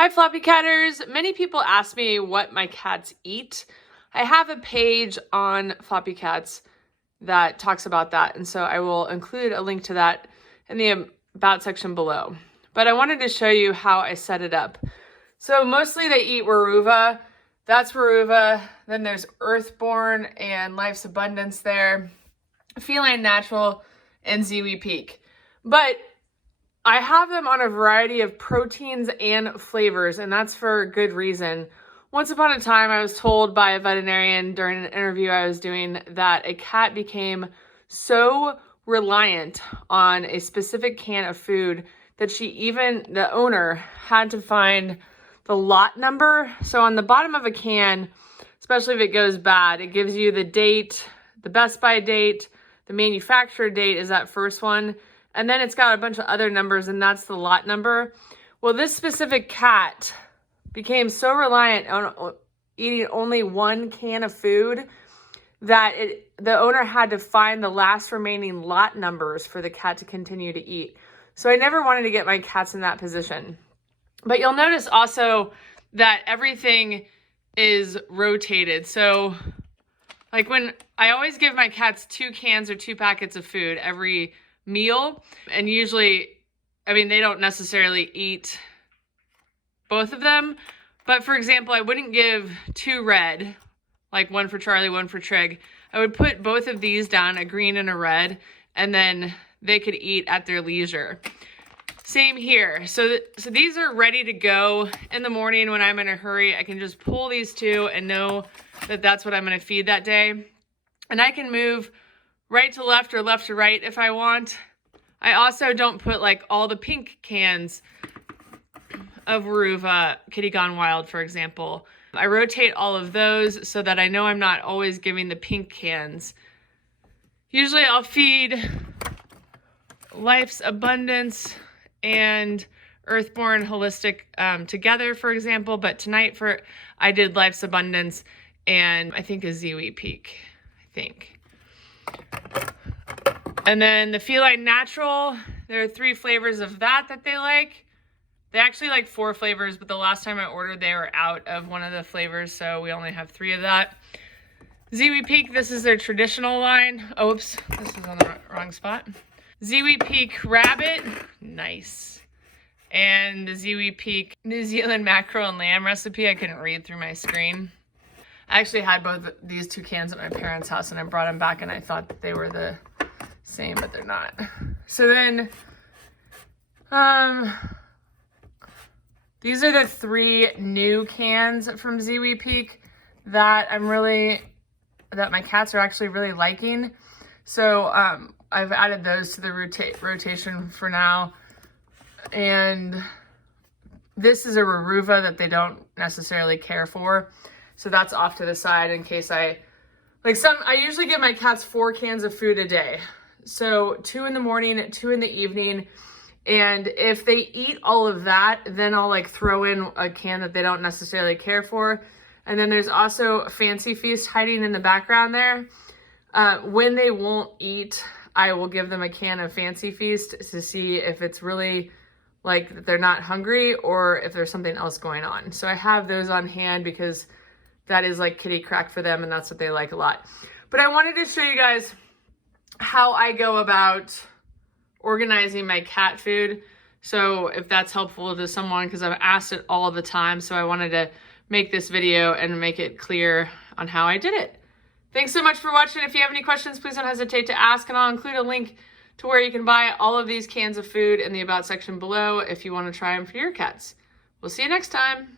Hi Floppycatters! Many people ask me what my cats eat. I have a page on Floppycats that talks about that, and so I will include a link to that in the About section below. But I wanted to show you how I set it up. So mostly they eat Yeowww. That's Yeowww. Then there's Earthborn and Life's Abundance there. Feline Natural and Yeowww Peak. But I have them on a variety of proteins and flavors, and that's for good reason. Once upon a time, I was told by a veterinarian during an interview I was doing that a cat became so reliant on a specific can of food that the owner had to find the lot number. So on the bottom of a can, especially if it goes bad, it gives you the date, the best by date, the manufacturer date is that first one. And then it's got a bunch of other numbers, and that's the lot number. Well, this specific cat became so reliant on eating only one can of food that the owner had to find the last remaining lot numbers for the cat to continue to eat. So I never wanted to get my cats in that position. But you'll notice also that everything is rotated. So like when I always give my cats 2 cans or 2 packets of food every meal, and usually, I mean, they don't necessarily eat both of them, but for example, I wouldn't give 2 red, like 1 for Charlie, 1 for Trig. I would put both of these down, a green and a red, and then they could eat at their leisure. Same here. So these are ready to go in the morning when I'm in a hurry. I can just pull these 2 and know that that's what I'm going to feed that day. And I can move right to left or left to right if I want. I also don't put like all the pink cans of Yeowww Kitty Gone Wild, for example. I rotate all of those so that I know I'm not always giving the pink cans. Usually I'll feed Life's Abundance and Earthborn Holistic together, for example, but tonight I did Life's Abundance and I think a Yeowww Peak, I think. And then the Feline Natural, there are 3 flavors of that they like. They actually like 4 flavors, but the last time I ordered, they were out of one of the flavors, so we only have 3 of that. Yeowww Peak, this is their traditional line. Oops, this is on the wrong spot. Yeowww Peak Rabbit, nice. And the Yeowww Peak New Zealand mackerel and lamb recipe, I couldn't read through my screen. I actually had both these 2 cans at my parents' house, and I brought them back, and I thought that they were the same, but they're not. So then, these are the 3 new cans from Yeowww Peak that my cats are actually really liking. So I've added those to the rotation for now. And this is a Yeowww that they don't necessarily care for. So that's off to the side in case I usually give my cats 4 cans of food a day. So 2 in the morning, 2 in the evening. And if they eat all of that, then I'll like throw in a can that they don't necessarily care for. And then there's also a Fancy Feast hiding in the background there. When they won't eat, I will give them a can of Fancy Feast to see if it's really like they're not hungry or if there's something else going on. So I have those on hand because that is like kitty crack for them, and that's what they like a lot. But I wanted to show you guys how I go about organizing my cat food. So if that's helpful to someone, because I've asked it all the time. So I wanted to make this video and make it clear on how I did it. Thanks so much for watching. If you have any questions, please don't hesitate to ask, and I'll include a link to where you can buy all of these cans of food in the About section below if you want to try them for your cats. We'll see you next time.